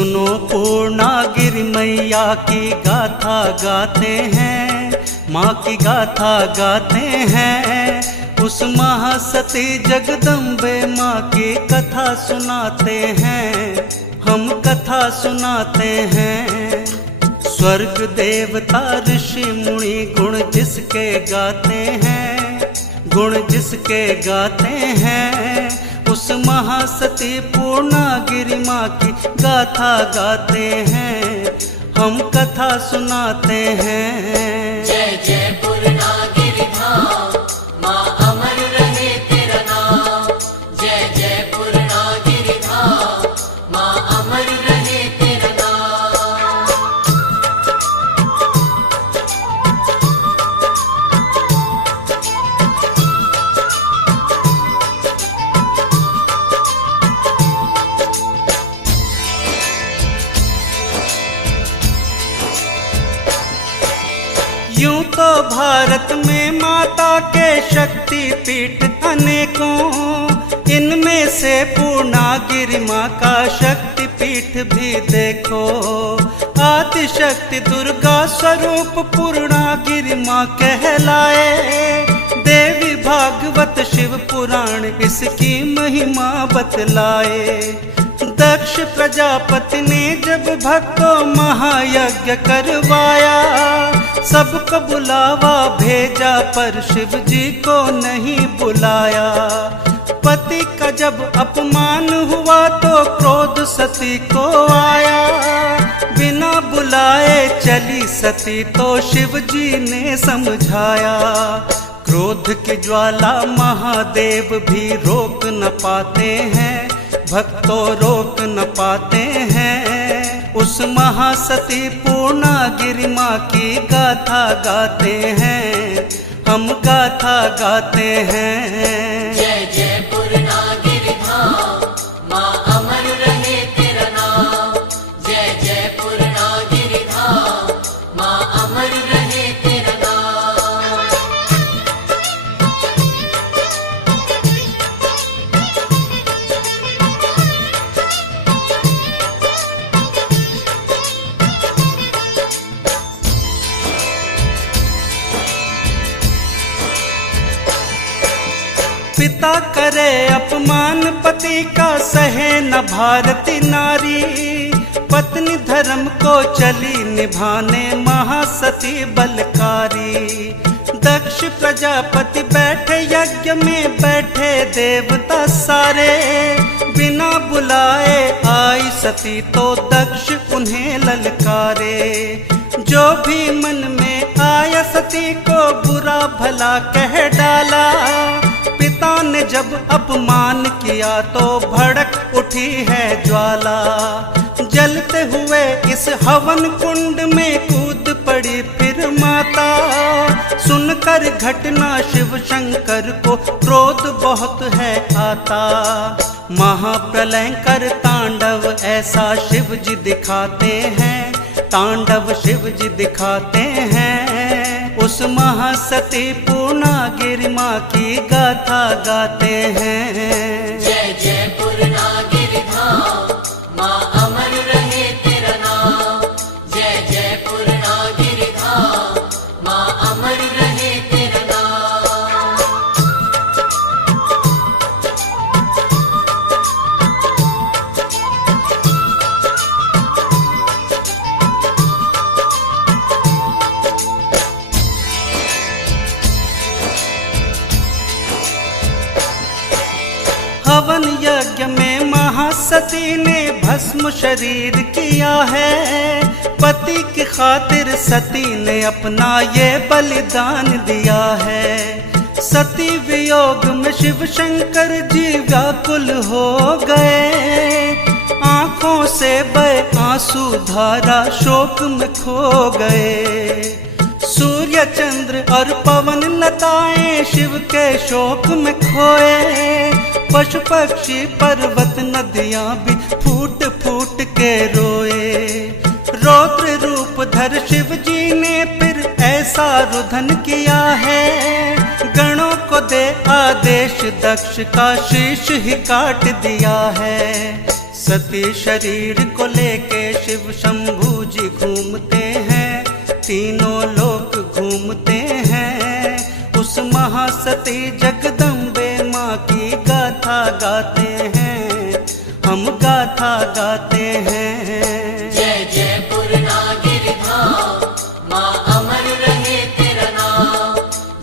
सुनो पूर्णागिरि मैया की गाथा गाते हैं, माँ की गाथा गाते हैं। उस महासती जगदम्बे माँ की कथा सुनाते हैं, हम कथा सुनाते हैं। स्वर्ग देवता ऋषि मुनि गुण जिसके गाते हैं, गुण जिसके गाते हैं। उस महासती पूर्णागिरि माँ की गाथा गाते हैं, हम कथा सुनाते हैं। जय जय पूर्णागिरि धाम, माँ अमर रहे तेरा नाम। जय जय पूर्णागिरि धाम, माँ अमर रहे तेरा नाम। यूं तो भारत में माता के शक्ति पीठ अनेकों, इनमें से पूर्णागिरि माँ का शक्ति पीठ भी देखो। आदि शक्ति दुर्गा स्वरूप पूर्णागिरि माँ कहलाए। देवी भागवत शिव पुराण इसकी महिमा बतलाए। दक्ष प्रजापति ने जब भक्तों महायज्ञ करवाया, सबको बुलावा भेजा पर शिव जी को नहीं बुलाया। पति का जब अपमान हुआ तो क्रोध सती को आया। बिना बुलाए चली सती तो शिव जी ने समझाया। क्रोध की ज्वाला महादेव भी रोक न पाते हैं, भक्तों रोक न पाते हैं। उस महासती पूर्णागिरि माँ की गाथा गाते हैं, हम गाथा गाते हैं। जय जय पूर्णागिरि धाम, माँ अमर रहे तेरा नाम। जय जय पूर्णागिरि धाम, माँ अमर रहे तेरा नाम। पिता करे अपमान पति का सहे न भारती नारी। पत्नी धर्म को चली निभाने महासती बलकारी। दक्ष प्रजापति बैठे यज्ञ में, बैठे देवता सारे। बिना बुलाए आई सती तो दक्ष उन्हें ललकारे। जो भी मन में आया सती को बुरा भला कह डाला। पिता ने जब अपमान किया तो भड़क उठी है ज्वाला। जलते हुए इस हवन कुंड में कूद पड़ी फिर माता। सुनकर घटना शिव शंकर को क्रोध बहुत है आता। महाप्रलय कर तांडव ऐसा शिव जी दिखाते हैं, तांडव शिव जी दिखाते हैं। उस महासती पूर्णागिरि माँ की गाथा गाते हैं। जय जय पूर्णागिरि धाम, माँ अमर रहे तेरा नाम। जय जय पूर्णागिरि धाम, माँ अमर रहे तेरा नाम। हवन यज्ञ में महासती ने भस्म शरीर किया है। पति की खातिर सती ने अपना ये बलिदान दिया है। सती वियोग में शिव शंकर जी व्याकुल हो गए। आंखों से बहे आंसू धारा शोक में खो गए। सूर्य चंद्र और पवन लताएं शिव के शोक में खोए। पशु पक्षी पर्वत नदियां भी फूट फूट के रोए। रौद्र रूप धर शिव जी ने फिर ऐसा रुदन किया है। गणों को दे आदेश दक्ष का शीश ही काट दिया है। सती शरीर को लेके शिव शंभू जी घूमते हैं, तीनों लोक घूमते हैं। उस महासती जगदम्बे माँ की गाथा गाते हैं, हम गाथा गाते हैं। जय जय पूर्णागिरि धाम, माँ अमर रहे तेरा नाम।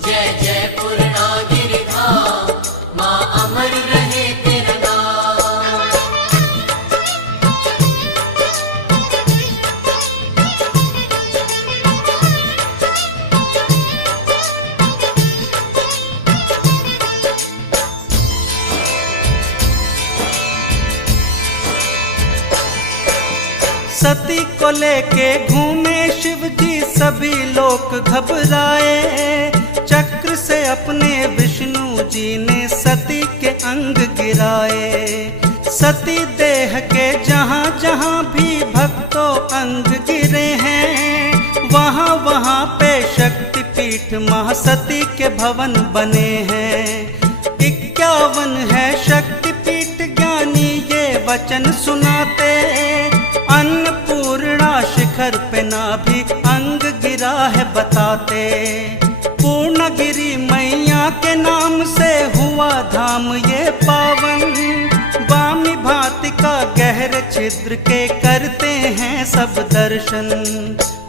जय जय पूर्णागिरि धाम, माँ अमर रहे तेरा नाम। सती को लेके घूमे शिव जी, सभी लोग घबराए। चक्र से अपने विष्णु जी ने सती के अंग गिराए। सती देह के जहाँ जहाँ भी भक्तों अंग गिरे हैं, वहाँ वहाँ पे शक्तिपीठ महासती के भवन बने हैं। 51 है शक्तिपीठ, ज्ञानी ये वचन सुनाते। अन्नपूर्णा शिखर पे नाभि अंग गिरा है बताते। पूर्णगिरि मैया के नाम से हुआ धाम ये पावन। वामी भांति का गहरे छिद्र के करते हैं सब दर्शन।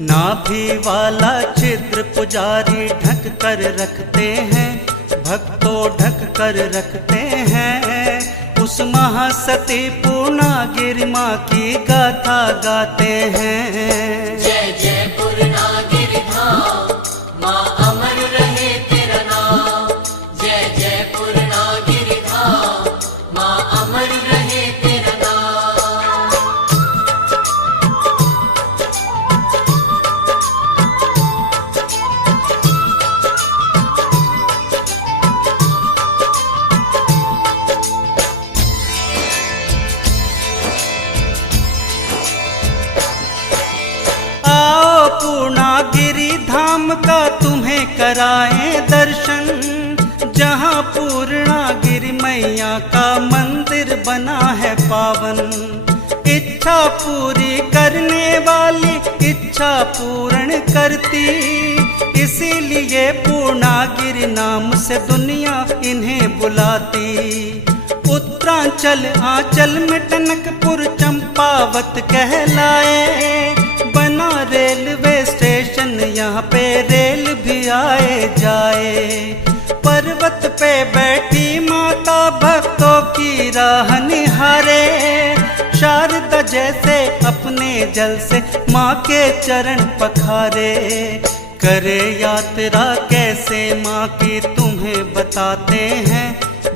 नाभि वाला छिद्र पुजारी ढक कर रखते हैं, भक्तों ढक कर रखते हैं। उस महासती पूर्णागिरि माँ की गाथा गाते हैं। जय जय पूर्णागिरि धाम, माँ अमर रहे तेरा नाम। जय जय पूर्णागिरि धाम, माँ अमर रहे तेरा नाम। पूर्णागिरि धाम का तुम्हें कराएं दर्शन, जहाँ पूर्णागिरि मैया का मंदिर बना है पावन। इच्छा पूरी करने वाली इच्छा पूर्ण करती, इसीलिए पूर्णागिरि नाम से दुनिया इन्हें बुलाती। उत्तरांचल आंचल में टनकपुर चंपावत कहलाए। बना रेलवे स्टेशन, यहाँ पे रेल भी आए जाए। पर्वत पे बैठी माता भक्तों की राह निहारे। शारदा जैसे अपने जल से माँ के चरण पखारे। करे यात्रा कैसे माँ की तुम्हें बताते हैं,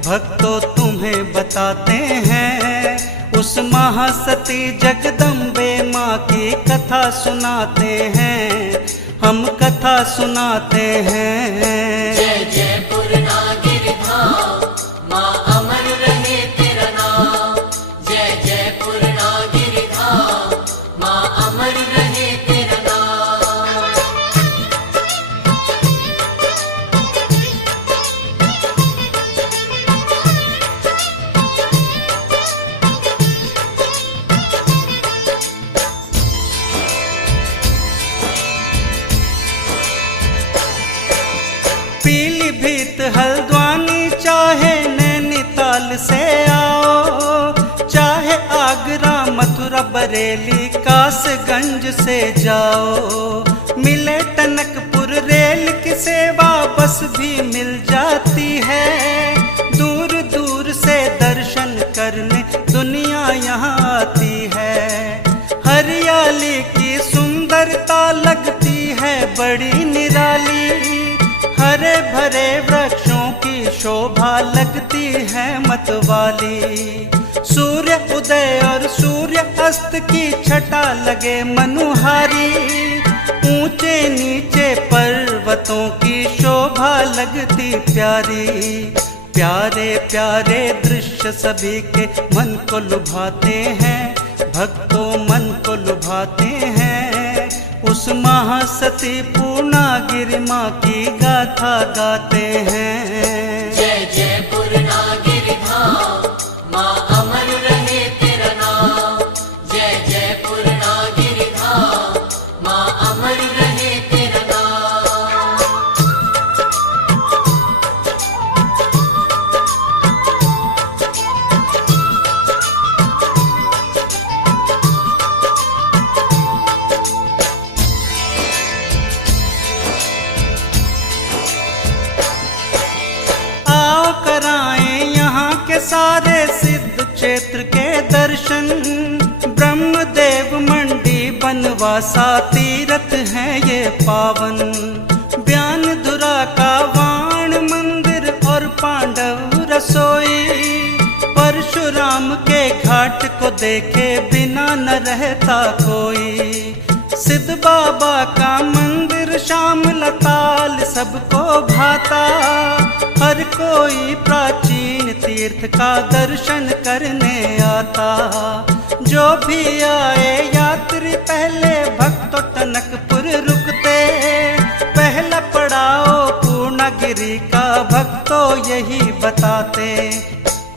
भक्तों तुम्हें बताते हैं। उस महासती जगदम्बे माँ की कथा सुनाते हैं, हम कथा सुनाते हैं। जय जय पूर्णागिरि धाम, माँ अमर रहे तेरा नाम। जय जय पूर्णागिरि धाम, माँ अमर रहे तेरा नाम। पीलीभीत हल्द्वानी चाहे नैनीताल से आओ, चाहे आगरा मथुरा बरेली कासगंज से जाओ। मिले टनकपुर रेल की सेवा बस भी मिल जाती है। दूर दूर से दर्शन करने दुनिया यहाँ आती है। हरियाली की सुंदरता लगती है बड़ी निराली। हरे भरे वृक्षों की शोभा लगती है मतवाली। सूर्य उदय और सूर्य अस्त की छटा लगे मनुहारी। ऊंचे नीचे पर्वतों की शोभा लगती प्यारी। प्यारे प्यारे दृश्य सभी के मन को लुभाते हैं, भक्तों मन को लुभाते हैं। उस महासती पूर्णागिरि माँ की गाथा गाते हैं। जय जय पूर्णागिरि धाम, माँ अमर रहे तेरा नाम। कुरुक्षेत्र के दर्शन, ब्रह्मदेव मंडी बनवासा तीरथ है ये पावन। ब्यानधुरा का वाण मंदिर और पांडव रसोई, परशुराम के घाट को देखे बिना न रहता कोई। सिद्ध बाबा का मंदिर श्याम लताल सबको भाता, हर कोई प्राचीन तीर्थ का दर्शन करने आता। जो भी आए यात्री पहले भक्तों टनकपुर रुकते, पहला पड़ाव पूर्णागिरि का भक्तों यही बताते।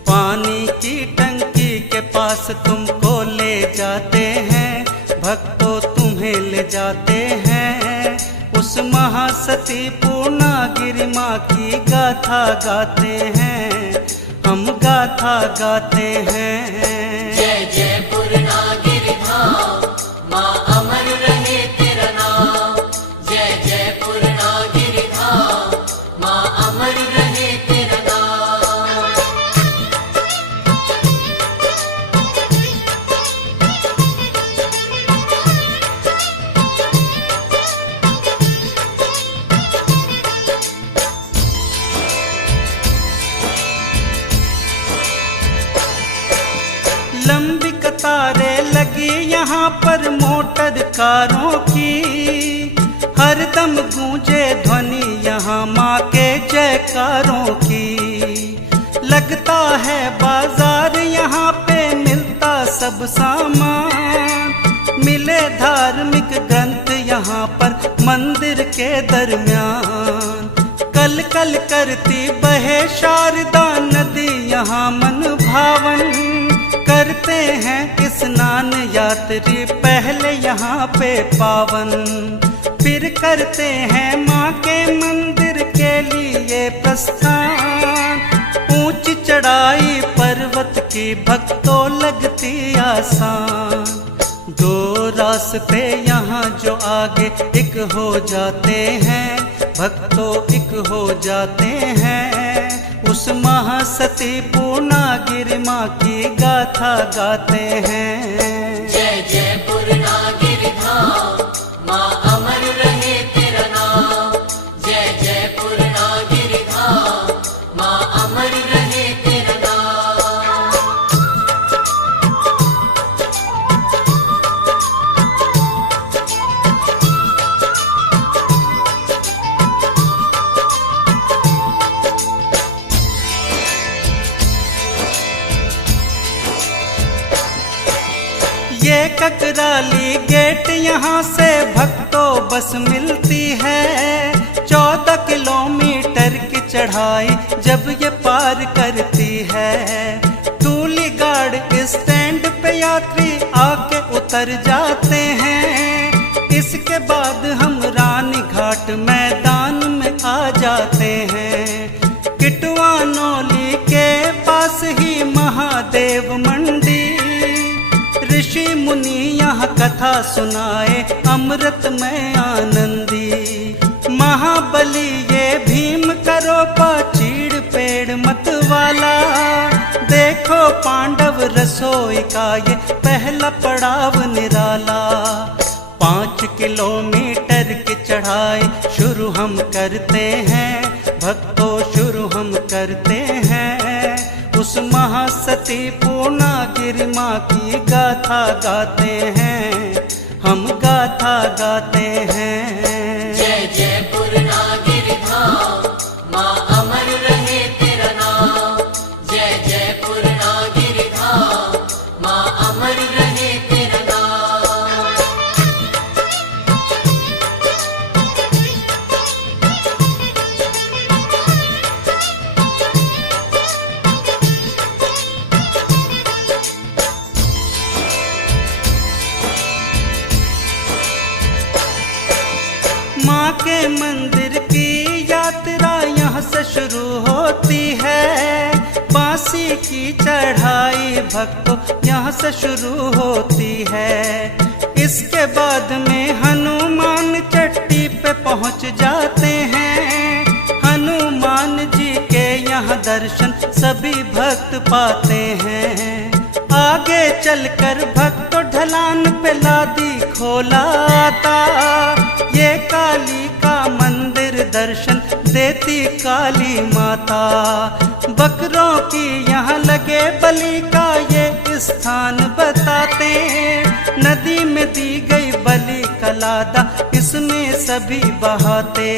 पानी की टंकी के पास तुमको ले जाते हैं, भक्तों तुम्हें ले जाते हैं। उस महासती पूर्णागिरि माँ की गाथा गाते हैं, हम गाथा गाते हैं। जय जय पूर्णागिरि धाम, माँ अमर रहे तेरा नाम। जय जय पूर्णागिरि धाम, माँ अमर रहे तेरा नाम। लंबी कतारें लगी यहाँ पर मोटर कारों की, हरदम गूंजे ध्वनि यहाँ माँ के जयकारों की। लगता है बाजार यहाँ पे मिलता सब सामान, मिले धार्मिक ग्रंथ यहाँ पर मंदिर के दरमियान। कल कल करती बहे शारदा नदी यहाँ मन भावन, करते हैं स्नान यात्री पहले यहाँ पे पावन। फिर करते हैं माँ के मंदिर के लिए प्रस्थान, ऊंची चढ़ाई पर्वत की भक्तों लगती आसान। दो रास्ते यहाँ जो आगे एक हो जाते हैं, भक्तों एक हो जाते हैं। उस महासती पूर्णागिरि माँ की गाथा गाते हैं। जय जय पूर्णागिरि धाम, माँ अमर रहे तेरा नाम। जय जय पूर्णागिरि धाम, माँ अमर रहे तेरा नाम। ये ककराली गेट यहाँ से भक्तों बस मिलती है। 14 किलोमीटर की चढ़ाई जब ये पार करती है। टूलीगाड़ स्टैंड पे यात्री आके उतर जाते हैं। इसके बाद हम रानी घाट मैदान में आ जाते हैं। किटवानौली के पास ही महादेव मंडी, ऋषि मुनि यहाँ कथा सुनाए अमृत में आनंदी। महाबली ये भीम करो पाचीड़ पेड़ मत वाला, देखो पांडव रसोई का ये पहला पड़ाव निराला। 5 किलोमीटर की चढ़ाई शुरू हम करते हैं, भक्तों शुरू हम करते हैं। उस महासती पूर्णागिरि माँ की गाथा गाते हैं, हम गाथा गाते हैं। जय जय पूर्णागिरि धाम, माँ अमर रहे तेरा नाम। जय जय पूर्णागिरि धाम, माँ अमर रहे तेरा नाम। माँ के मंदिर की यात्रा यहाँ से शुरू होती है। बांसी की चढ़ाई भक्तों यहाँ से शुरू होती है। इसके बाद में हनुमान चट्टी पे पहुँच जाते हैं। हनुमान जी के यहाँ दर्शन सभी भक्त पाते हैं। आगे चलकर भक्तों ढलान पे लादी खोलाता। ये काली का मंदिर दर्शन देती काली माता। बकरों की यहाँ लगे बलि का ये स्थान बताते। नदी में दी गई बलि का लादा इसमें सभी बहाते।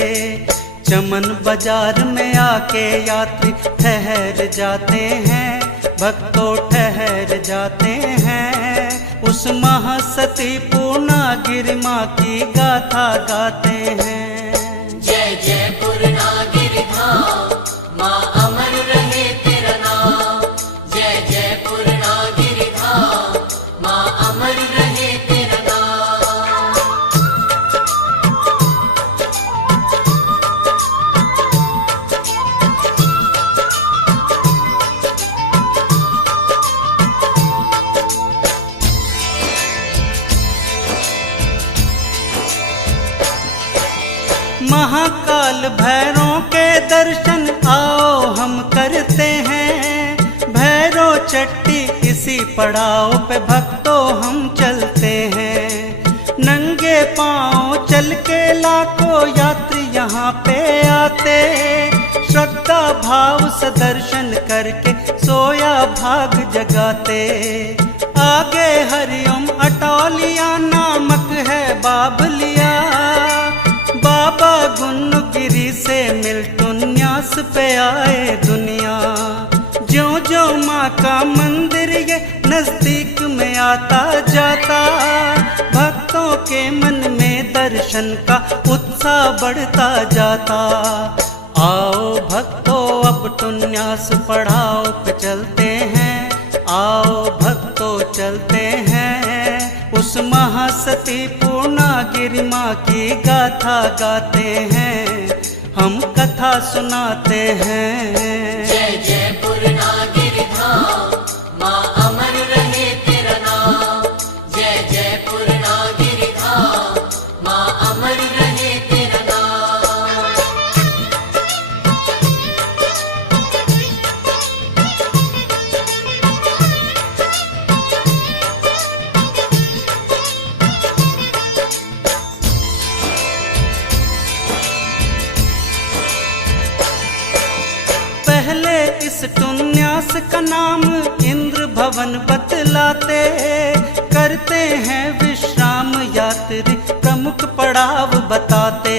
चमन बाजार में आके यात्री ठहर जाते हैं, भक्तों ठहर जाते हैं। उस महासती पूर्णागिरि माँ की गाथा गाते हैं। जय जय पूर्णागिरि धाम, माँ अमर रहे तेरा नाम। जय जय पूर्णागिरि धाम, माँ अमर रहे तेरा नाम। महाकाल भैरव के दर्शन आओ हम करते हैं। भैरव चट्टी इसी पड़ाव पे भक्तों हम चलते हैं। नंगे पांव चल के लाखों यात्री यहाँ पे आते। श्रद्धा भाव से दर्शन करके सोया भाग जगाते। आगे हरिओम अटौलिया नामक है बाबलिया। बाबा गुन्नुगिरी से मिल्टुन्यास पे आए दुनिया। ज्यों ज्यों माँ का मंदिर ये नजदीक में आता जाता। भक्तों के मन में दर्शन का उत्साह बढ़ता जाता। आओ भक्तों अब टुन्यास पड़ाव पे चलते हैं। आओ भक्तों चलते हैं। उस महासती पूर्णागिरि माँ की गाथा गाते हैं, हम कथा सुनाते हैं। जय जय पूर्णागिरि धाम, माँ अमर रहे तेरा नाम। जय जय पूर्णागिरि धाम, माँ अमर रहे तेरा नाम। इस टुन्यास का नाम इंद्र भवन बतलाते। करते हैं विश्राम यात्री प्रमुख पड़ाव बताते।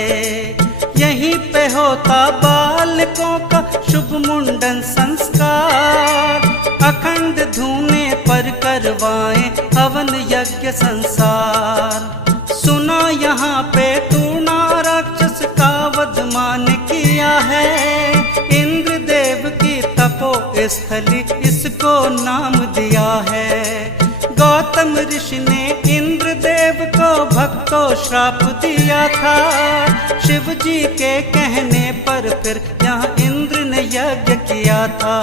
यहीं पे होता बालकों का शुभ मुंडन संस्कार। अखंड धूने पर करवाएं हवन यज्ञ संसार। सुना यहाँ पे टूना राक्षस का वध मान किया है। इंद्र देव की तपो स्थली इसको नाम दिया है। गौतम ऋषि ने इंद्र देव को भक्तों श्राप दिया था। शिव जी के कहने पर फिर यहाँ इंद्र ने यज्ञ किया था।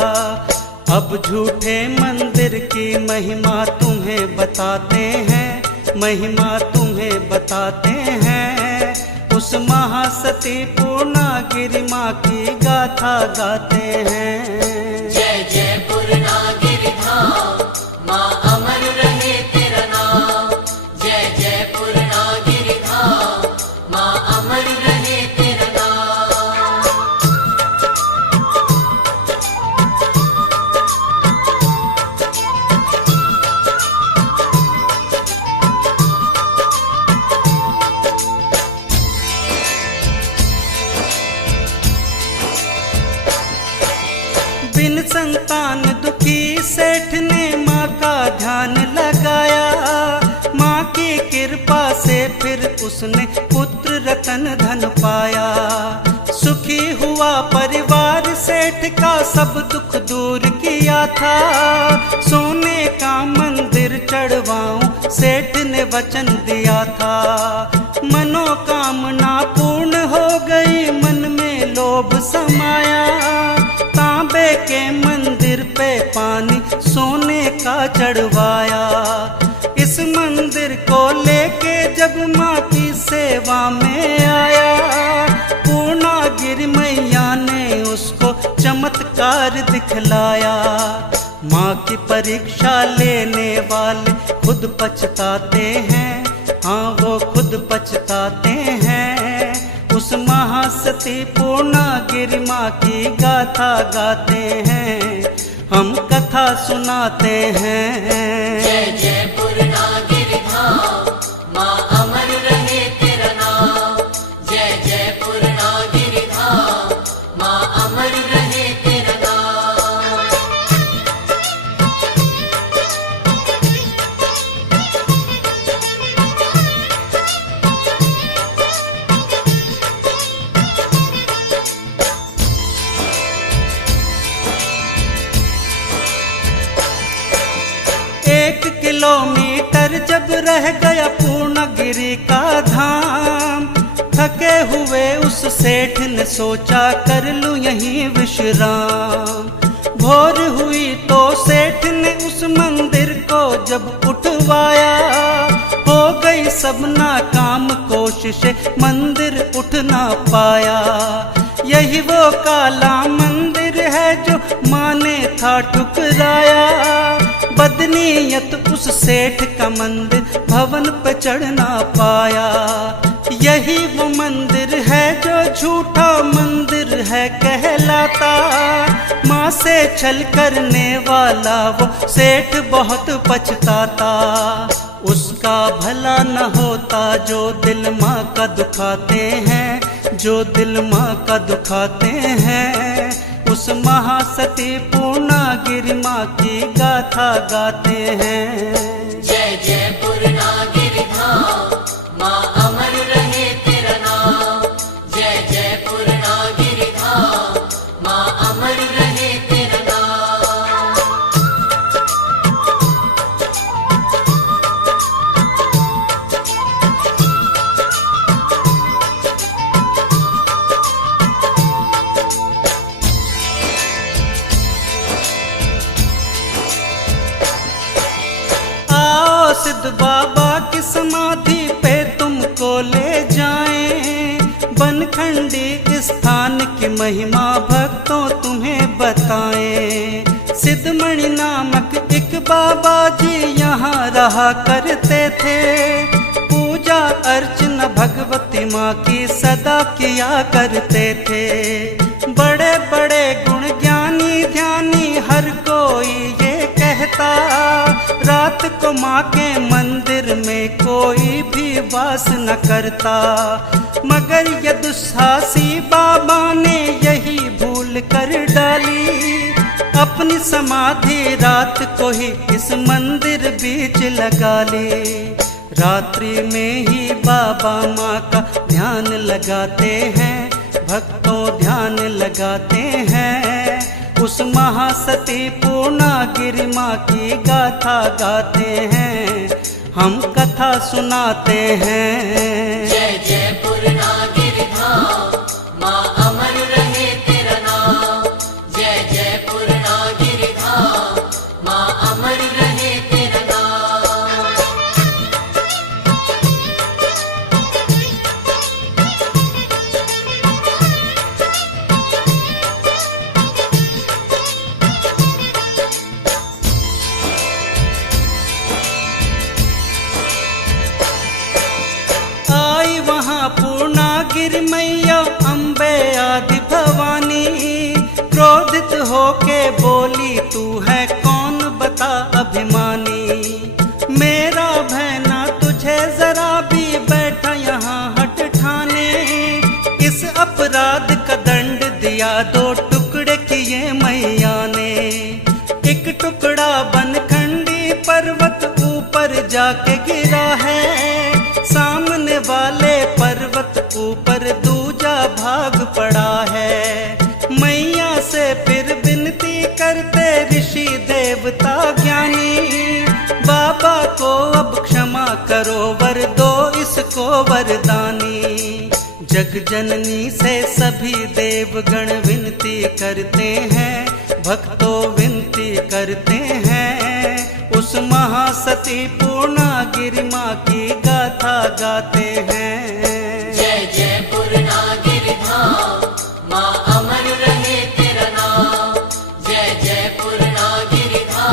अब झूठे मंदिर की महिमा तुम्हें बताते हैं। महिमा तुम्हें बताते हैं। उस महासती पूर्णागिरि माँ की गाथा गाते हैं। जय जय पूर्णागिरि धाम, माँ अमर रहे तेरा नाम। जय जय पूर्णागिरि धाम, माँ अमर रहे तेरा नाम। बिन संतान दुखी सेठ ने माँ का ध्यान लगाया। माँ की कृपा से फिर उसने पुत्र रतन धन पाया। सुखी हुआ परिवार सेठ का सब दुख दूर किया था। सोने का मंदिर चढ़वाऊं सेठ ने वचन दिया था। मनोकामना पूर्ण हो गई, मन में लोभ समाया। तांबे के मंदिर पे पानी सोने का चढ़वाया। इस मंदिर को लेके जब माँ की सेवा में आया, पूर्णागिरि मैया ने उसको चमत्कार दिखलाया। माँ की परीक्षा लेने वाले खुद पछताते हैं, हाँ वो खुद पछताते हैं। उस महासती पूर्णागिरि माँ की गाथा गाते हैं, हम कथा सुनाते हैं। जय जय पूर्णागिरि धाम, माँ अमर रहे तेरा नाम। जय जय पूर्णागिरि धाम, माँ अमर रहे तेरा नाम। एक किलोमीटर जब रह गया पूर्णगिरि का धाम, थके हुए उस सेठ ने सोचा कर लूं यहीं विश्राम। भोर हुई तो सेठ ने उस मंदिर को जब उठवाया, हो गई सब नाकाम कोशिशें, मंदिर उठ ना पाया। यही वो काला मंदिर है जो माँ ने था ठुकराया। बदनीयत उस सेठ का मंदिर भवन पे चढ़ ना पाया। यही वो मंदिर है जो झूठा मंदिर है कहलाता। माँ से छल करने वाला वो सेठ बहुत पछताता। उसका भला न होता जो दिल माँ का दुखाते हैं, जो दिल माँ का दुखाते हैं। उस महासती पूर्णागिरि माँ की गाथा गाते हैं। जय जय पूर्णागिरि धाम, माँ अमर रहे तेरा नाम। जय जय पूर्णागिरि धाम, माँ अमर रहे तेरा नाम। सिद्ध बाबा की समाधि पे तुमको ले जाएं, बनखंडी स्थान की महिमा भक्तों तुम्हें बताएं। सिद्धमणि नामक एक बाबा जी यहाँ रहा करते थे, पूजा अर्चना भगवती माँ की सदा किया करते थे। बड़े बड़े गुण ज्ञानी ध्यानी हर कोई ये कहता, रात को माँ के मंदिर में कोई भी वास न करता। मगर ये दुस्साहसी बाबा ने यही भूल कर डाली, अपनी समाधि रात को ही इस मंदिर बीच लगा ली। रात्रि में ही बाबा माँ का ध्यान लगाते हैं, भक्तों ध्यान लगाते हैं। उस महासती पूर्णागिरि माँ की गाथा गाते हैं, हम कथा सुनाते हैं। जय जय पूर्णागिरि धाम, माँ अमर रहे तेरा नाम। जय जय पूर्णागिरि धाम, माँ अमर रहे तेरा नाम। आई वहाँ पूर्णागिरि मैया अम्बे आदि भवानी, क्रोधित होके बोली तू है कौन बता अभिमानी। मेरा भैना तुझे जरा भी बैठा यहाँ हट ठाने, इस अपराध का दंड दिया 2 टुकड़े किए मैया ने। एक टुकड़ा बनखंडी पर्वत ऊपर जाके गिरा है, सामने वाले पर्वत ऊपर दूजा भाग पड़ा है। मैया से फिर विनती करते ऋषि देवता ज्ञानी, बाबा को अब क्षमा करो वर दो इसको वरदानी। जग जननी से सभी देवगण विनती करते हैं, भक्तों विनती करते हैं। उस महासती पूर्णागिरि माँ की गाथा गाते हैं। जय जय पूर्णागिरि धाम, माँ अमर रहे तेरा नाम। जय जय पूर्णागिरि धाम।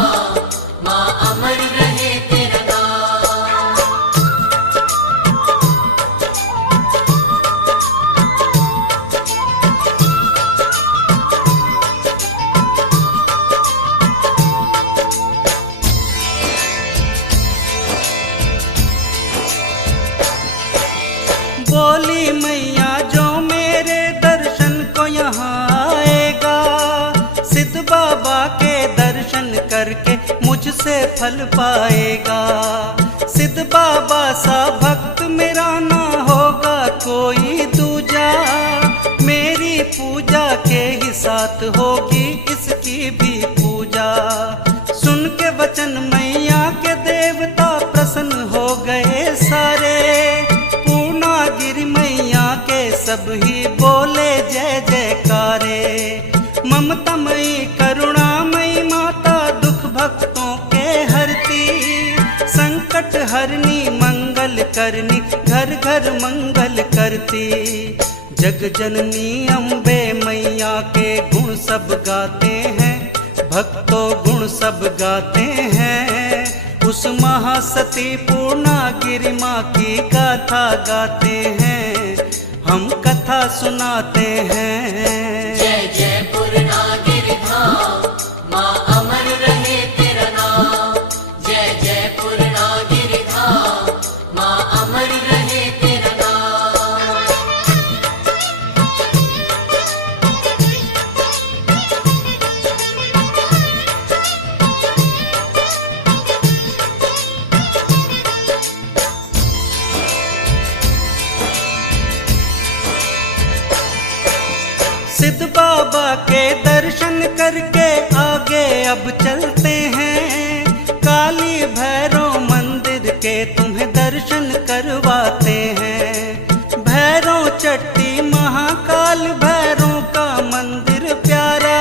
करके मुझसे फल पाएगा। सिद्ध बाबा सा भक्त मेरा ना होगा कोई दूजा, मेरी पूजा के ही साथ होगी इसकी भी पूजा। सुन के वचन मैया के देवता प्रसन्न हो गए सारे, पूर्णागिरि मैया के सब ही बोले जय जयकारे। ममतामयी करुणामयी माता दुख भक्तों के हरती, संकट हरनी मंगल करनी घर घर मंगल करती। जग जननी अम्बे मैया के गुण सब गाते हैं, भक्तों गुण सब गाते हैं। उस महासती पूर्णागिरि माँ की गाथा गाते हैं, हम कथा सुनाते हैं। जय जय पूर्णागिरि धाम, माँ अमर रहे तेरा नाम। जय जय पूर्णागिरि धाम, माँ अमर रहे तेरा नाम। सिद्ध बाबा के दर्शन करके आगे अब चलते हैं, काली भैरव मंदिर के तुम्हें दर्शन करवाते हैं। भैरव चट्टी महाकाल भैरव का मंदिर प्यारा,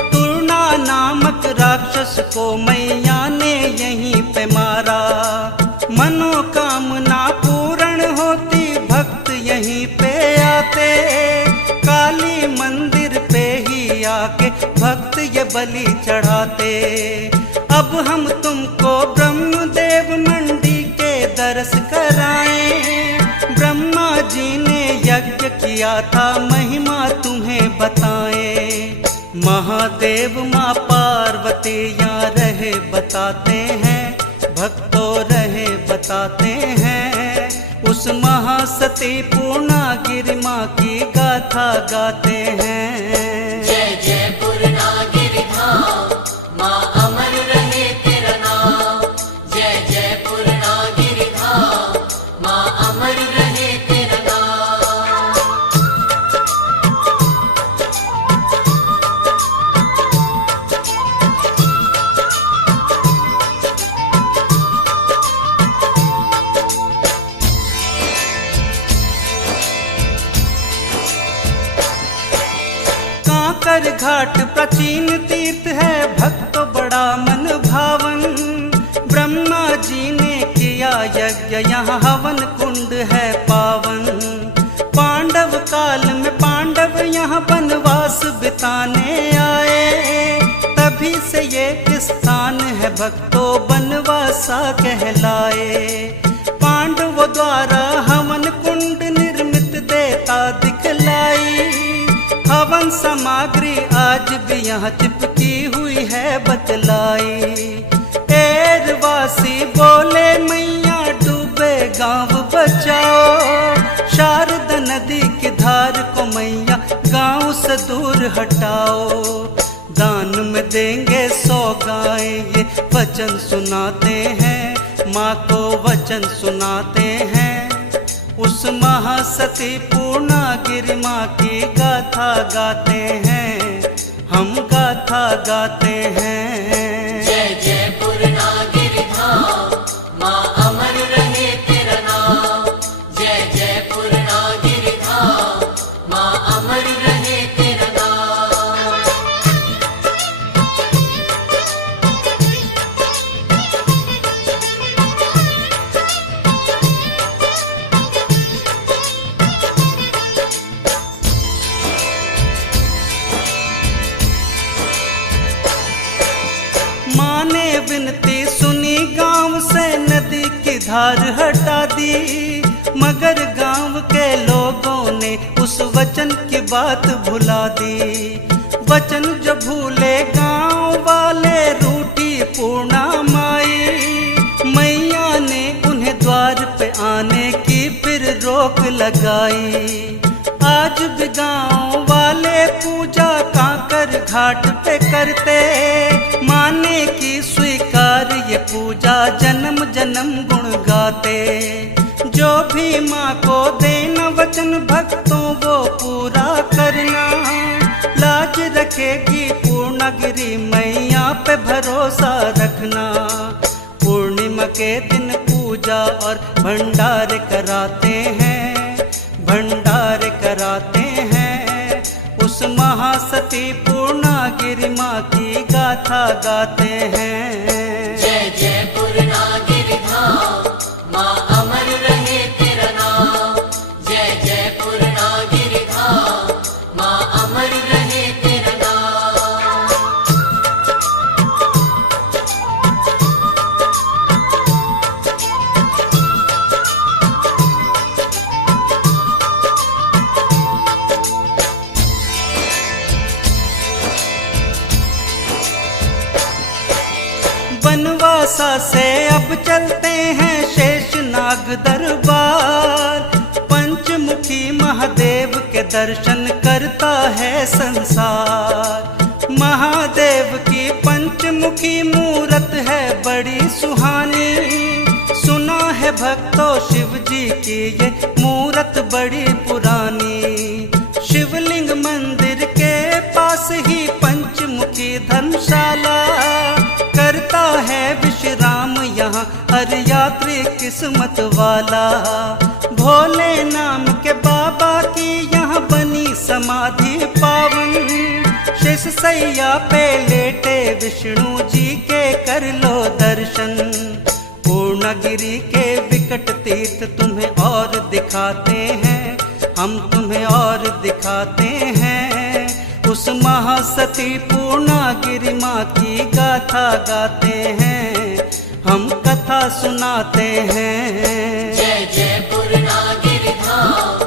तुरना नामक राक्षस को मैया ने यहीं पे मारा। मनोकामना पूर्ण होती भक्त यहीं पे आते, काली मंदिर पे ही आके भक्त ये बलि चढ़ाते। अब हम तुमको ब्रह्मदेव मंडी के दर्श कराएं, ब्रह्मा जी ने यज्ञ किया था महिमा तुम्हें बताएं। महादेव माँ पार्वती यहाँ रहे बताते हैं, भक्तों रहे बताते हैं। उस महासती पूर्णागिरि माँ की गाथा गाते हैं। जय जय पूर्णागिरि धाम, माँ अमर रहे तेरा नाम। जय जय पूर्णागिरि धाम, माँ अमर रहे तेरा नाम। कांकर घाट प्राचीन तीर्थ है भक्तों बड़ा मन भावन, ब्रह्मा जी ने किया यज्ञ यहाँ हवन कुंड है पावन। पांडव काल में पांडव यहाँ वनवास बिताने आए, तभी से ये स्थान है भक्तों बनवासा कहलाए। पांडवों द्वारा हवन कुंड निर्मित देता दिखलाई, हवन सामग्री आज भी यहाँ चिपकी हुई है बतलाई। एरवासी बोले मैया डूबे गांव बचाओ, शारदा नदी की धार को मैया गांव से दूर हटाओ। दान में देंगे 100 गायें ये वचन सुनाते हैं, माँ को वचन सुनाते हैं। उस महासती पूर्णागिरि माँ की गाथा गाते हैं, हम गाथा गाते हैं। जय जय पूर्णागिरि धाम, माँ अमर रहे तेरा नाम। जय जय पूर्णागिरि धाम, माँ अमर रहे तेरा नाम। माँ ने विनती सुनी गांव से नदी की धार हटा दी, मगर गांव के लोगों ने उस वचन की बात भुला दी। वचन जो भूले गांव वाले रूठी पूर्णा माई, मैया ने उन्हें द्वार पे आने की फिर रोक लगाई। आज भी गांव वाले पूजा कांकर घाट पे करते, माने जन्म गुण गाते। जो भी माँ को देना वचन भक्तों वो पूरा करना, लाज रखेगी पूर्णागिरि मैया पे भरोसा रखना। पूर्णिमा के दिन पूजा और भंडार कराते हैं, भंडार कराते हैं। उस महासती पूर्णागिरि माँ की गाथा गाते हैं। जय जय पूर्णागिरि धाम, माँ अमर रहे तेरा नाम। जय जय पूर्णागिरि धाम, माँ अमर रहे तेरा नाम। बनवासा से अब चलते हैं शेषनाग दरबार। पंचमुखी महादेव के दर्शन करता है संसार। महादेव की पंचमुखी मूरत है बड़ी सुहानी। सुना है भक्तों शिव जी की ये मूरत बड़ी पुरानी। शिवलिंग मंदिर के पास ही पंचमुखी धर्मशाला। करता है विश्राम यहाँ हर यात्री किस्मत वाला। भोले नाम के बाबा की यहाँ बनी समाधि पावन। शेष सैया पे लेटे विष्णु जी के कर लो दर्शन। पूर्णागिरि के विकट तीर्थ तुम्हें और दिखाते हैं, हम तुम्हें और दिखाते हैं। उस महासती पूर्णागिरि माँ की गाथा गाते हैं, हम कथा सुनाते हैं। जय जय पूर्णागिरि धाम,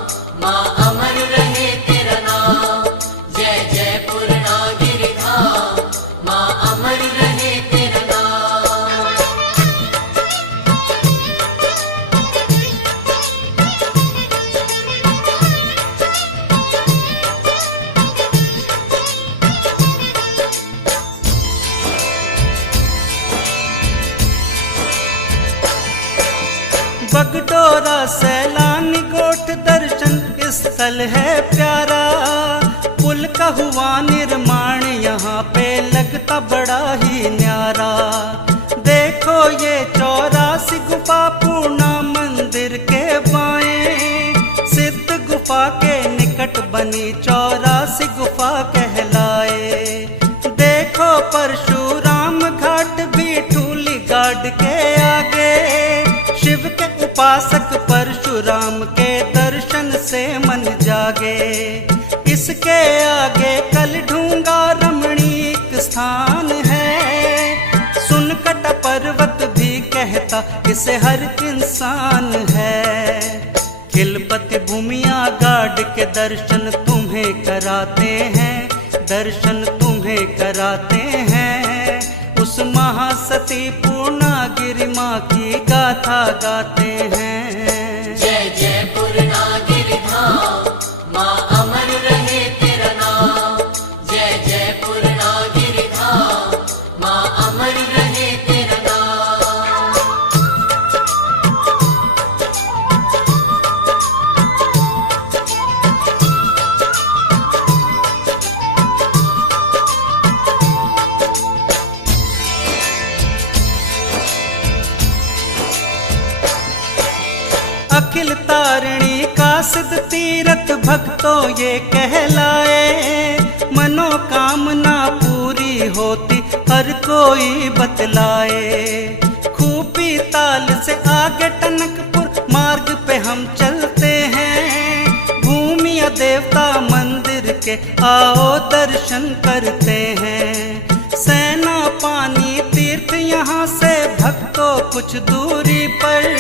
माँ अमर रहे तेरा नाम। जय जय पूर्णागिरि धाम, माँ अमर रहे तेरा नाम। बगडोरा सैलानी गोठ दर्शन स्थल है प्यारा। पुल का हुआ निर्माण यहाँ पे लगता बड़ा ही न्यारा। देखो ये 84 गुफा पूर्णा मंदिर के बाएं। सिद्ध गुफा के निकट बनी 84 गुफा कहलाए। देखो परशुराम घाट भी ठूली गाड़ के आगे। शिव के उपासक परशुराम के दर्शन से मन जागे। इसके आगे कलढूंगा रमणीक स्थान है। सुनकट पर्वत भी कहता इसे हर इंसान है। खिलपति भूमिया गाड़ के दर्शन तुम्हें कराते हैं, दर्शन तुम्हें कराते हैं। उस महासती पूर्णागिरि माँ की गाथा गाते हैं। जय जय पूर्णागिरि धाम, माँ अमर रहे तेरा नाम। जय जय पूर्णागिरि धाम, माँ अमर रहे तेरा नाम। अखिल तारिणी का सिद्ध तीरथ भक्तों ये कहलाए। मनोकामना पूरी होती हर कोई बतलाए। खूपी ताल से आगे टनकपुर मार्ग पे हम चलते हैं। भूमि देवता मंदिर के आओ दर्शन करते हैं। सेना पानी तीर्थ यहाँ से भक्तों कुछ दूरी पर।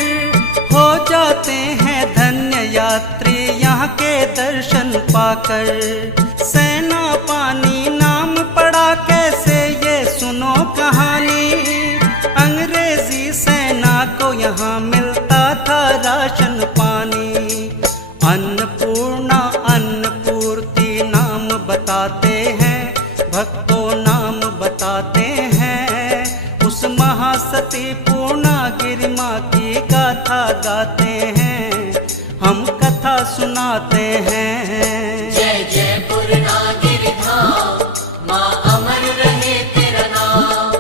हो जाते हैं धन्य यात्री यहाँ के दर्शन पाकर। सेना पानी नाम पड़ा कैसे ये सुनो कहानी। अंग्रेजी सेना को यहाँ मिलता था राशन पानी। अन्नपूर्णा अन्नपूर्ति नाम बताते हैं, भक्तों नाम बताते हैं। उस महा महासती पूर्णागिरि माँ की गाथा गाते हैं, हम कथा सुनाते हैं। जय जय पूर्णागिरि धाम, माँ अमर रहे तेरा नाम।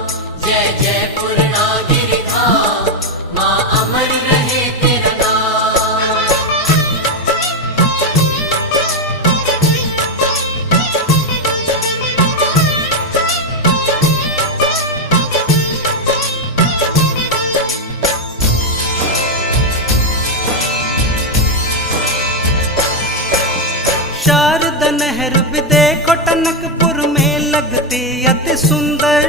जय जय पूर्णागिरि धाम, माँ अमर रहे तेरा नाम। शारदा नहर भी देखो टनकपुर में लगती अति सुंदर,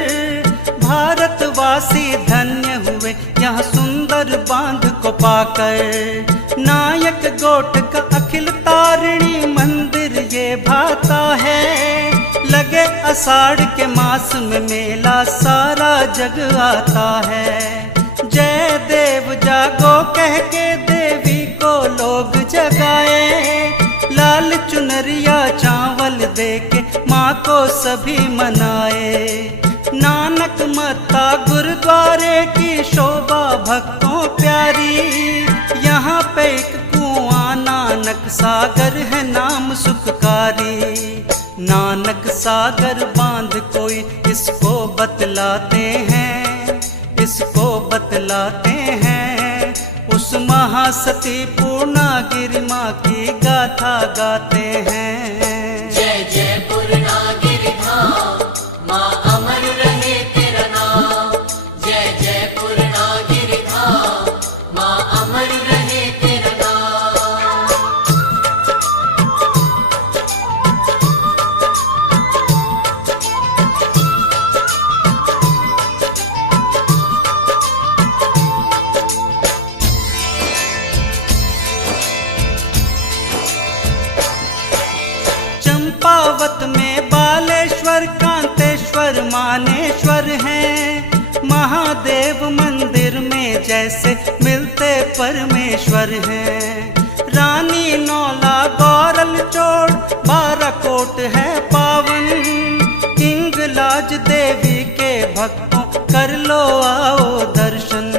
भारतवासी धन्य हुए यहाँ सुंदर बांध को पाकर। नायक गोट का अखिल तारिणी मंदिर ये भाता है, लगे आषाढ़ के मास में मेला सारा जग आता है। जय देव जागो कह के देवी को लोग जगाए, लाल चुनरिया चावल देके माँ को सभी मनाए। नानक मत्ता गुरुद्वारे की शोभा भक्तों प्यारी, यहाँ पे एक कुआं नानक सागर है नाम सुखकारी। नानक सागर बांध कोई इसको बतलाते हैं, इसको बतलाते हैं। उस महासती पूर्णागिरि माँ की गाथा गाते हैं। जय जय पूर्णागिरि धाम, माँ अमर रहे तेरा नाम। जय जय पूर्णागिरि धाम, माँ अमर रहे तेरा नाम। चंपावत में बालेश्वर कांतेश्वर मानेश्वर हैं, महादेव मंदिर में जैसे मिलते परमेश्वर हैं। रानी नौला गौरल चोड़ बाराकोट है पावन, हिंगलाज देवी के भक्तों कर लो आओ दर्शन।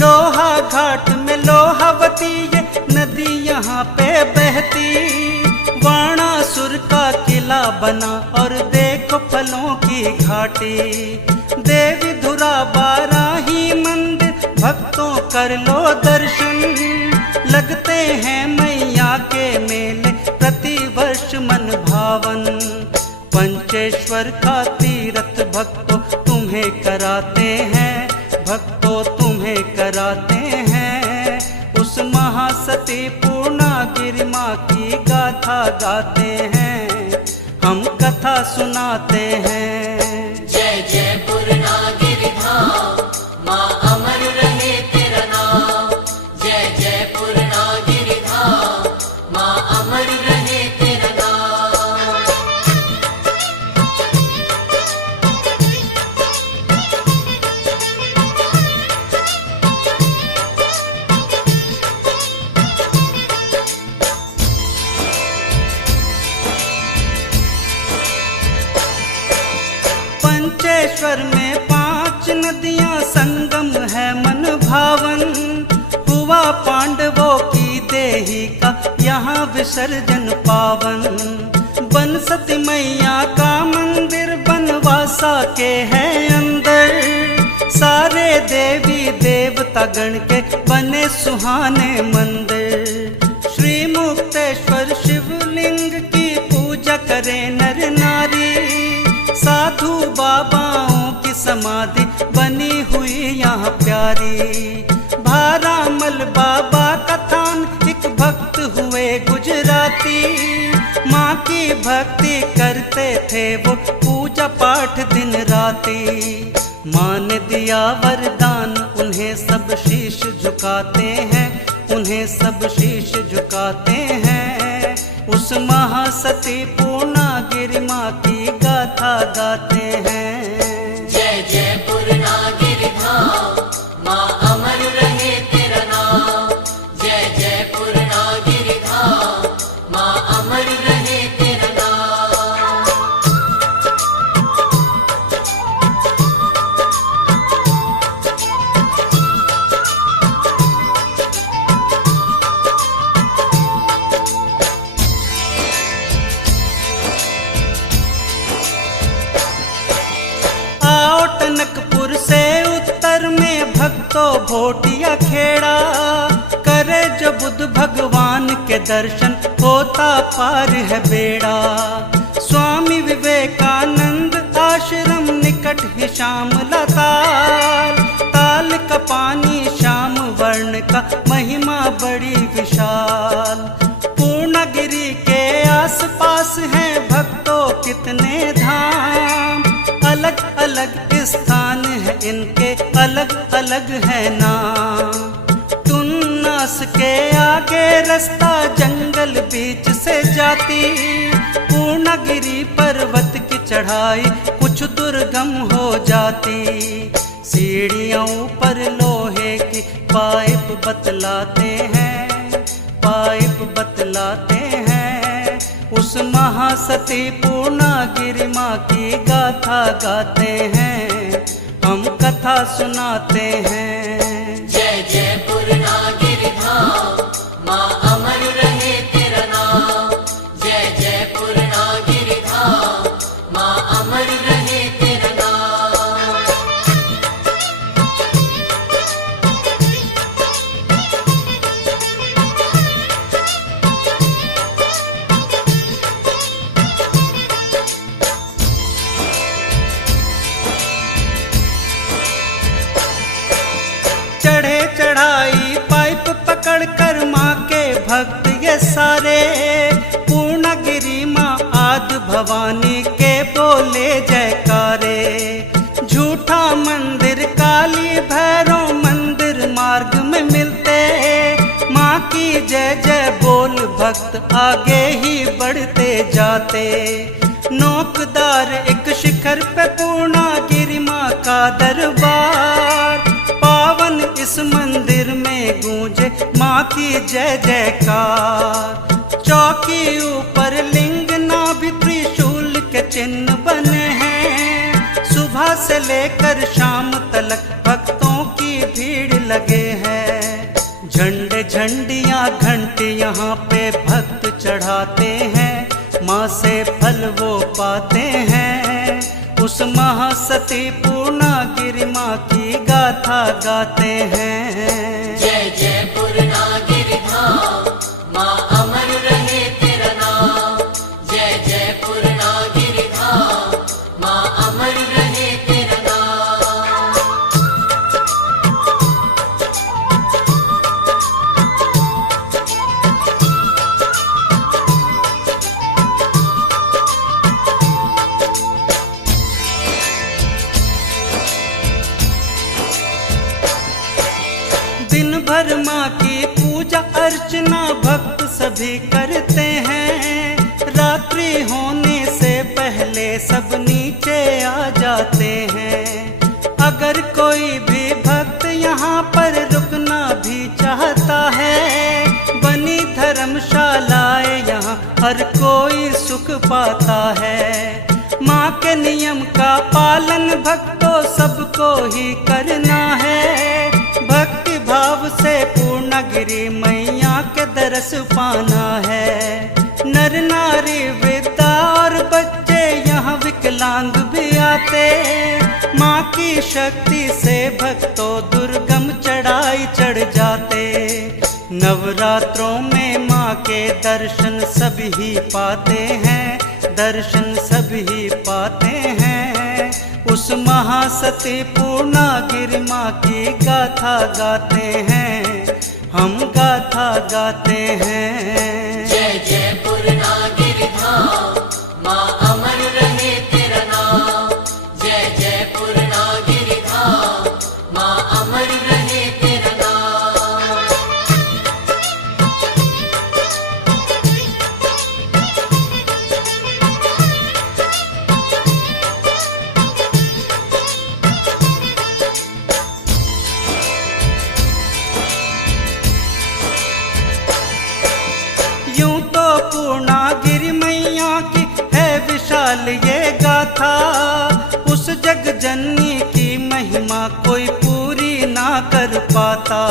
लोहा घाट में लोहावती ये नदी यहाँ पे बहती, वाणासुर का किला बना और देखो फलों की घाटी। देवी धुरा बाराही मंदिर भक्तों कर लो दर्शन, लगते हैं मैया के मेले प्रति वर्ष मन भावन। पंचेश्वर का तीर्थ भक्तों तुम्हें कराते हैं, भक्तों तुम्हें कराते हैं। उस महासती पूर्णागिरि माँ की गाथा गाते हैं, हम कथा सुनाते हैं। जय जय पूर्णागिरि धाम, माँ अमर रहे तेरा नाम। जय जय पूर्णागिरि धाम, माँ अमर रहे तेरा नाम। पंचेश्वर में 5 नदियां संगम है मन भावन, हुआ पांडवों की देही का यहाँ विसर्जन पावन। बनसती मैया का मंदिर बनवासा के है अंदर, सारे देवी देवता गण के बने सुहाने मंदिर। श्री मुक्तेश्वर शिवलिंग की पूजा करे नर नारी, साधु बाबाओं की समाधि बनी हुई यहाँ प्यारी। भारामल बाबा का थान एक भक्त हुए गुजराती, माँ की भक्ति करते थे वो पूजा पाठ दिन राती। माँ ने दिया वरदान उन्हें सब शीश झुकाते हैं, उन्हें सब शीश झुकाते हैं। उस महासती पूर्णागिरि माँ की गाथा गाते हैं। जय जय पूर्णागिरि धाम, माँ अमर रहे तेरा नाम। जय जय पूर्णागिरि धाम, माँ अमर रहे तेरा नाम। कनकपुर से उत्तर में भक्तों भोटिया खेड़ा, करे जो बुद्ध भगवान के दर्शन होता पार है बेड़ा। स्वामी विवेकानंद आश्रम निकट ही श्यामला ताल, ताल का पानी श्याम वर्ण का महिमा बड़ी विशाल। पूर्णगिरि के आसपास हैं भक्तों कितने धाम, अलग अलग स्थान है इनके, अलग अलग है नाम। तुन्नास के आगे रास्ता जंगल बीच से जाती, पूर्णगिरि पर्वत की चढ़ाई कुछ दुर्गम हो जाती। सीढ़ियों पर लोहे की पाइप बतलाते हैं, पाइप बतलाते हैं। उस महासती पूर्णागिरि माँ की गाथा गाते हैं, हम कथा सुनाते हैं। जय जय पूर्णागिरि धाम, माँ अमर रहे तेरा नाम। जय जय पूर्णागिरि धाम, माँ अमर रहे तेरा नाम। चढ़े चढ़ाई पाइप पकड़ कर माँ के भक्त ये सारे, पूर्णगिरि माँ आदि भवानी के बोले जयकारे। झूठा मंदिर काली भैरव मंदिर मार्ग में मिलते, माँ की जय जय बोल भक्त आगे ही बढ़ते जाते। नौकदार एक शिखर पे पूर्णागिरि माँ का दरबार, पावन इस मंदिर में गूंजे माँ की जय जयकार। चौकी ऊपर लिंग नाभि त्रिशूल के चिन्ह बने हैं, सुबह से लेकर शाम तक भक्तों की भीड़ लगे है। झंडे झंडियाँ घंटी यहाँ पे भक्त चढ़ाते हैं, माँ से फल वो पाते हैं। उस महासती पूर्णागिरि माँ की गाथा गाते हैं। जय जय पूर्णागिरि धाम, माँ अमर रहे तेरा नाम। जय जय पूर्णागिरि धाम, माँ अमर रहे तेरा नाम। दिन भर माँ की पूजा अर्चना भक्त सभी करते हैं, रात्रि होने से पहले सब नीचे आ जाते हैं। अगर कोई भी भक्त यहाँ पर रुकना भी चाहता है, बनी धर्मशालाएं यहाँ हर कोई सुख पाता है। माँ के नियम का पालन भक्तों सबको ही करना है, भक्ति भाव से पूर्णगिरि मैया के दर्श पाना है। नर नारी वृद्धा और बच्चे यहाँ विकलांग भी आते, माँ की शक्ति से भक्तों दुर्गम चढ़ाई चढ़ जाते। नवरात्रों में माँ के दर्शन सभी पाते हैं, दर्शन सभी पाते हैं। उस महासती पूर्णागिरि माँ की गाथा गाते हैं, हम गाथा गाते हैं। जय जय पूर्णागिरि धाम, माँ अमर रहे तेरा नाम। जय जय पूर्णागिरि धाम, माँ अमर रहे तेरा नाम। यूं तो पूर्णागिरि मैया की है विशाल ये गाथा, उस जग जननी की महिमा कोई पूरी ना कर पाता।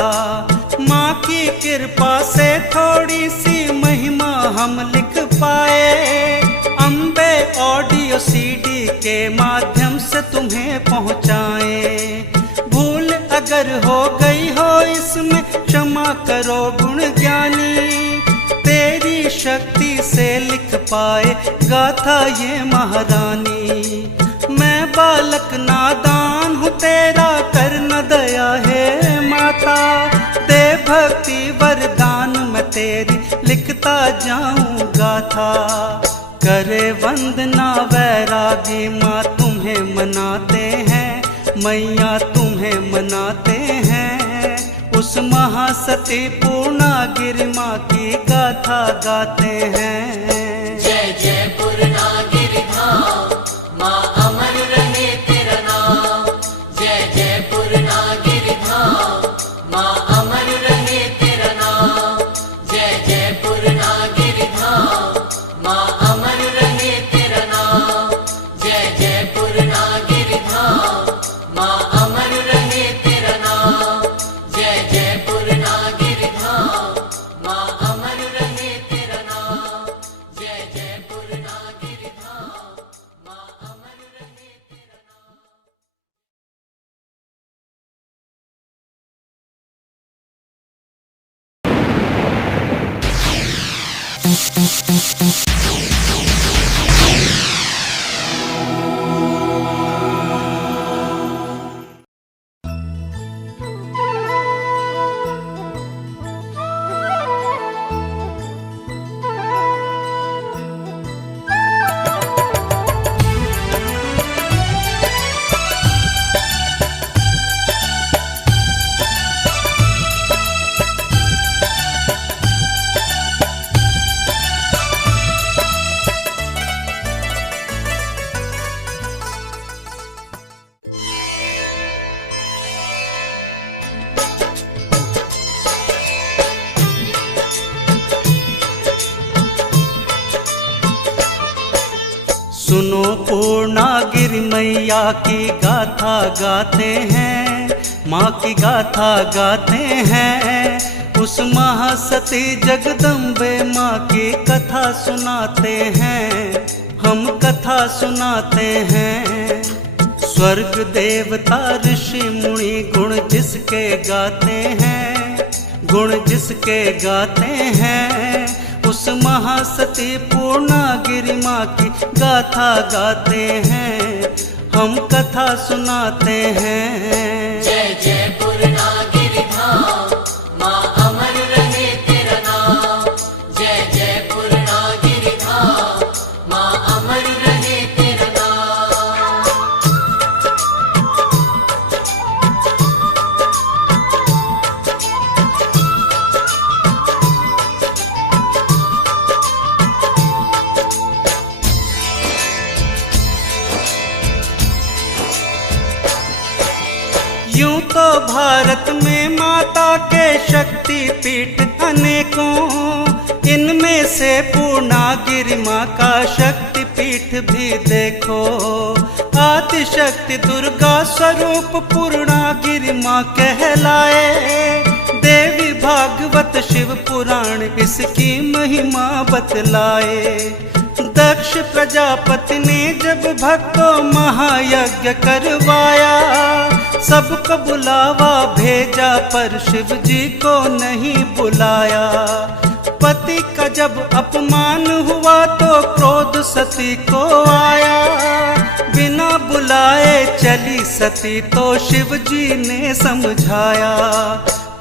माँ की कृपा से थोड़ी सी महिमा हम लिख पाए, अम्बे ऑडियो सीडी के माध्यम से तुम्हें पहुंचाएं। भूल अगर हो गई हो इसमें क्षमा करो गुण ज्ञानी, तेरी शक्ति से लिख पाए गाथा ये महारानी। मैं बालक नादान हूँ तेरा कर न दया है माता, दे भक्ति वरदान मैं तेरी लिखता जाऊं गाथा। करे वंदना वैरागी माँ तुम्हें मनाते हैं, मैया तुम्हें मनाते हैं। उस महासती पूर्णागिरि माँ की गाथा गाते हैं। जय जय पूर्णागिरि धाम, माँ अमर रहे तेरा नाम। जय जय पूर्णागिरि धाम, माँ अमर रहे तेरा नाम। जय जय पूर्णागिरि धाम, माँ अमर रहे तेरा नाम। जय जय पूर्णागिरि धाम, माँ अमर रहे तेरा नाम। जय जय पूर्णागिरि धाम, माँ अमर रहे तेरा नाम। जय जय पूर्णागिरि धाम, माँ अमर रहे तेरा नाम। सुनो पूर्णागिरि मैया की गाथा गाते हैं, माँ की गाथा गाते हैं। उस महासती जगदम्बे माँ की कथा सुनाते हैं, हम कथा सुनाते हैं। स्वर्ग देवता ऋषि मुनि गुण जिसके गाते हैं, गुण जिसके गाते हैं। उस महासती पूर्णागिरि माँ की गाथा गाते हैं, हम कथा सुनाते हैं। जय जय पूर्णागिरि धाम, माँ अमर रहे तेरा नाम। जय जय पूर्णागिरि धाम, माँ अमर रहे तेरा नाम। यूं तो भारत में माता के शक्ति पीठ अनेकों, इनमें से पूर्णागिरि माँ का शक्ति पीठ भी देखो। आदि शक्ति दुर्गा स्वरूप पूर्णागिरि माँ कहलाए। देवी भागवत शिव पुराण इसकी महिमा बतलाए। दक्ष प्रजापति ने जब भक्तों महायज्ञ करवाया, सबको बुलावा भेजा पर शिव जी को नहीं बुलाया। पति का जब अपमान हुआ तो क्रोध सती को आया, बिना बुलाए चली सती तो शिव जी ने समझाया।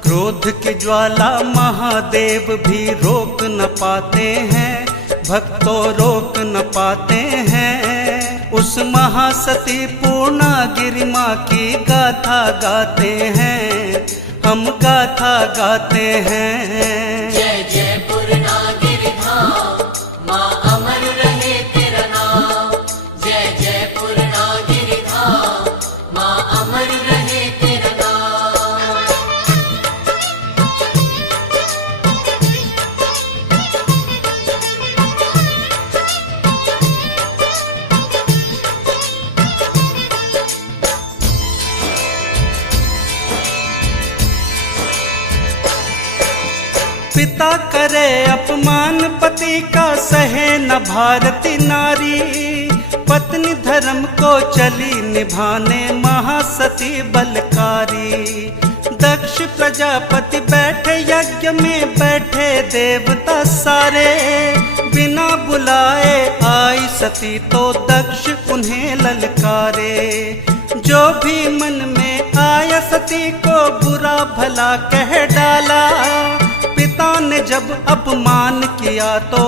क्रोध की ज्वाला महादेव भी रोक न पाते हैं, भक्तों रोक न पाते हैं। उस महासती पूर्णागिरि माँ की गाथा गाते हैं, हम गाथा गाते हैं। जय जय पूर्णागिरि धाम, माँ अमर रहे तेरा नाम। जय जय पूर्णागिरि धाम, माँ अमर रहे तेरा नाम। पिता करे अपमान पति का सहे न भारती नारी, पत्नी धर्म को चली निभाने महासती बलकारी। दक्ष प्रजापति बैठे यज्ञ में, बैठे देवता सारे, बिना बुलाए आई सती तो दक्ष उन्हें ललकारे। जो भी मन में आया सती को बुरा भला कह डाला, पिता ने जब अपमान किया तो